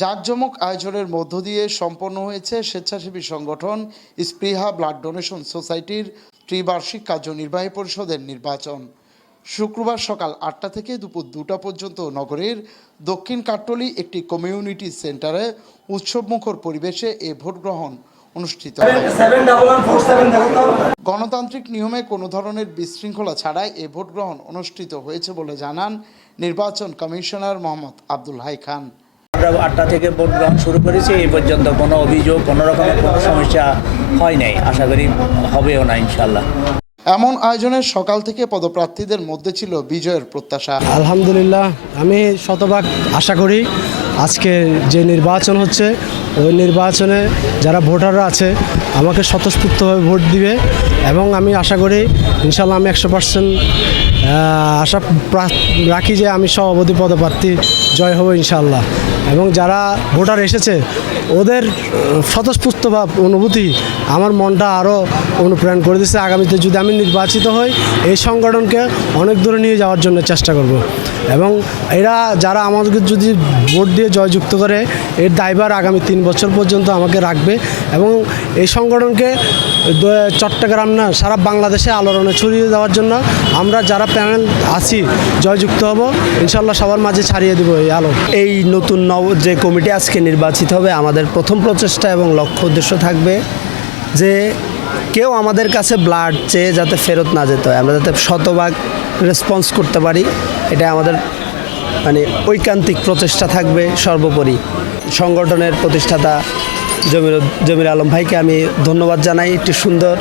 জাঁকজমক আয়োজনের মধ্য দিয়ে সম্পন্ন হয়েছে স্বেচ্ছাসেবী সংগঠন স্পৃহা ব্লাড ডোনেশন সোসাইটির ত্রিবার্ষিক কার্যনির্বাহী পরিষদের নির্বাচন। শুক্রবার সকাল আটটা থেকে দুপুর দুটা পর্যন্ত নগরের দক্ষিণ কাট্টলি একটি কমিউনিটি সেন্টারে উৎসবমুখর পরিবেশে এ ভোট গ্রহণ অনুষ্ঠিত গণতান্ত্রিক নিয়মে কোনো ধরনের বিশৃঙ্খলা ছাড়াই এ ভোট গ্রহণ অনুষ্ঠিত হয়েছে বলে জানান নির্বাচন কমিশনার মোহাম্মদ আব্দুল হাই খান। আমরা আটটা থেকে ভোট গ্রহণ শুরু করেছি এই পর্যন্ত কোনো অভিযোগ কোনো রকমের কোনো সমস্যা হয় নাই। আশা করি হবেও না ইনশাল্লাহ এমন আয়োজনের সকাল থেকে পদপ্রার্থীদের মধ্যে ছিল বিজয়ের প্রত্যাশা। আলহামদুলিল্লাহ আমি শতভাগ আশা করি আজকে যে নির্বাচন হচ্ছে ওই নির্বাচনে যারা ভোটাররা আছে আমাকে স্বতঃস্ফূর্তভাবে ভোট দিবে এবং আমি আশা করি ইনশাল্লাহ আমি একশো পার্সেন্ট আশা রাখি যে আমি সভাপতি পদপ্রার্থী জয় হব ইনশাল্লাহ এবং যারা ভোটার এসেছে, ওদের স্বতঃস্ফূর্ত ভাব অনুভূতি আমার মনটা আরও অনুপ্রেরণ করে দিচ্ছে। আগামীতে যদি আমি নির্বাচিত হই, এই সংগঠনকে অনেক দূরে নিয়ে যাওয়ার জন্য চেষ্টা করব। এবং এরা, যারা আমাদেরকে যদি ভোট দিয়ে জয়যুক্ত করে, এর দায়ভার আগামী তিন বছর পর্যন্ত আমাকে রাখবে। এবং এই সংগঠনকে চট্টগ্রাম না, সারা বাংলাদেশে আলোড়নে ছড়িয়ে দেওয়ার জন্য আমরা যারা প্যানেল আছি, জয়যুক্ত হব ইনশাল্লাহ সবার মাঝে ছাড়িয়ে দেবো। এই আলো। এই নতুন নব যে কমিটি আজকে নির্বাচিত হবে, আমাদের প্রথম প্রচেষ্টা এবং লক্ষ্য উদ্দেশ্য থাকবে যে কেউ আমাদের কাছে ব্লাড চেয়ে যাতে ফেরত না যেতে হয়, আমরা যাতে শতভাগ রেসপন্স করতে পারি এটা আমাদের মানে ঐকান্তিক প্রচেষ্টা থাকবে সর্বোপরি। সংগঠনের প্রতিষ্ঠাতা জমির জমির আলম ভাইকে আমি ধন্যবাদ জানাই, একটি সুন্দর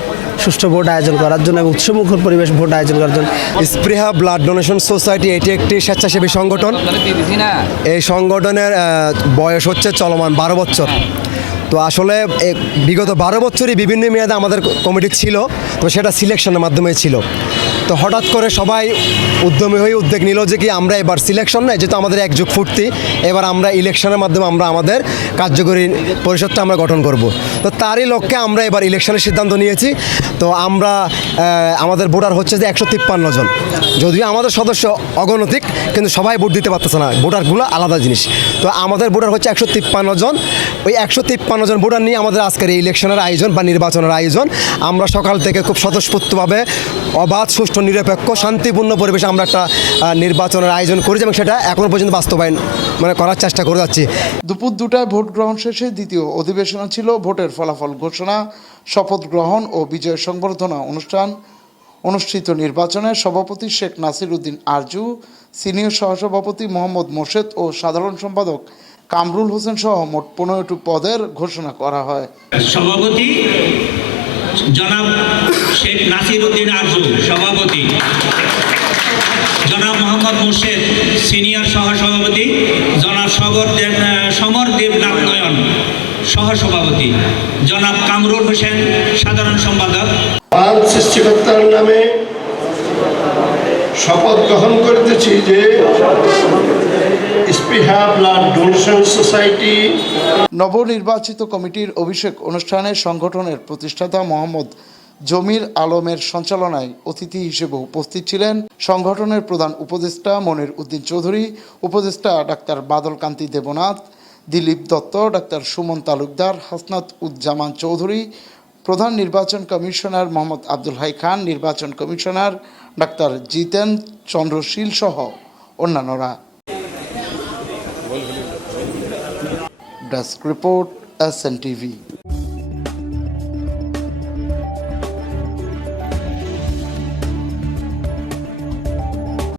সুষ্ঠু ভোট আয়োজন করার জন্য এবং উৎসমুখর পরিবেশ ভোট আয়োজন করার জন্য। স্প্রেহা ব্লাড ডোনেশন সোসাইটি, এটি একটি স্বেচ্ছাসেবী সংগঠন। এই সংগঠনের বয়স হচ্ছে চলমান বারো বছর। তো আসলে বিগত বারো বছরই বিভিন্ন মেয়াদে আমাদের কমিটি ছিল, তো সেটা সিলেকশনের মাধ্যমে ছিল। তো হঠাৎ করে সবাই উদ্যমী হয়ে উদ্যোগ নিল যে কি আমরা এবার সিলেকশন নেই যেহেতু আমাদের একযুগ ফুর্তি, এবার আমরা ইলেকশনের মাধ্যমে আমরা আমাদের কার্যকরী পরিষদটা আমরা গঠন করব। তো তারই লক্ষ্যে আমরা এবার ইলেকশনের সিদ্ধান্ত নিয়েছি। তো আমরা আমাদের ভোটার হচ্ছে যে একশো তিপ্পান্ন জন। যদিও আমাদের সদস্য অগণতিক, কিন্তু সবাই ভোট দিতে পারতেছে না। ভোটারগুলো আলাদা জিনিস। তো আমাদের ভোটার হচ্ছে একশো তিপ্পান্ন জন। ওই একশো তিপ্পান্ন জন ভোটার নিয়ে আমাদের আজকের এই ইলেকশনের আয়োজন বা নির্বাচনের আয়োজন। আমরা সকাল থেকে খুব স্বতঃস্ফূর্তভাবে অবাধ, সুষ্ঠু, নিরপেক্ষ, শান্তিপূর্ণ পরিবেশে আমরা একটা নির্বাচনের আয়োজন করেছি এবং সেটা এখনও পর্যন্ত বাস্তবায়ন মানে করার চেষ্টা করে যাচ্ছি। দুপুর দুটায় ভোট গ্রহণ শেষে দ্বিতীয় অধিবেশনে ছিল ভোটের ফলাফল ঘোষণা, শপথ গ্রহণ ও বিজয় সংবর্ধনা অনুষ্ঠান। অনুষ্ঠিত নির্বাচনে সভাপতি শেখ নাসির উদ্দিন আরজু, সিনিয়র সহসভাপতি মোহাম্মদ মোর্শেদ ও সাধারণ সম্পাদক কামরুল হোসেন সহ মোট পনেরোটি পদের ঘোষণা করা হয়। সভাপতি জনাব শেখ নাসির উদ্দিন আরজু সভাপতি। জনাব মোহাম্মদ মুর্শেদ সিনিয়র সহসভাপতি। জনাব সগর দেব আহ, সমর দেবনাথ নয়ন সহসভাপতি। জনাব কামরুল হোসেন সাধারণ সম্পাদক। মহান সৃষ্টিকর্তার নামে শপথ গ্রহণ করিতেছি যে নবনির্বাচিত কমিটির অভিষেক অনুষ্ঠানে সংগঠনের প্রতিষ্ঠাতা মোহাম্মদ জমির আলমের সঞ্চালনায় অতিথি হিসেবে উপস্থিত ছিলেন সংগঠনের প্রধান উপদেষ্টা মনির উদ্দিন চৌধুরী, উপদেষ্টা ডাক্তার বাদল কান্তি দেবনাথ, দিলীপ দত্ত, ডাক্তার সুমন তালুকদার, হাসনাত উজ্জামান চৌধুরী, প্রধান নির্বাচন কমিশনার মোহাম্মদ আব্দুল হাই খান, নির্বাচন কমিশনার ডাক্তার জিতেন চন্দ্রশীল সহ অন্যান্যরা। Desk Report SNTV.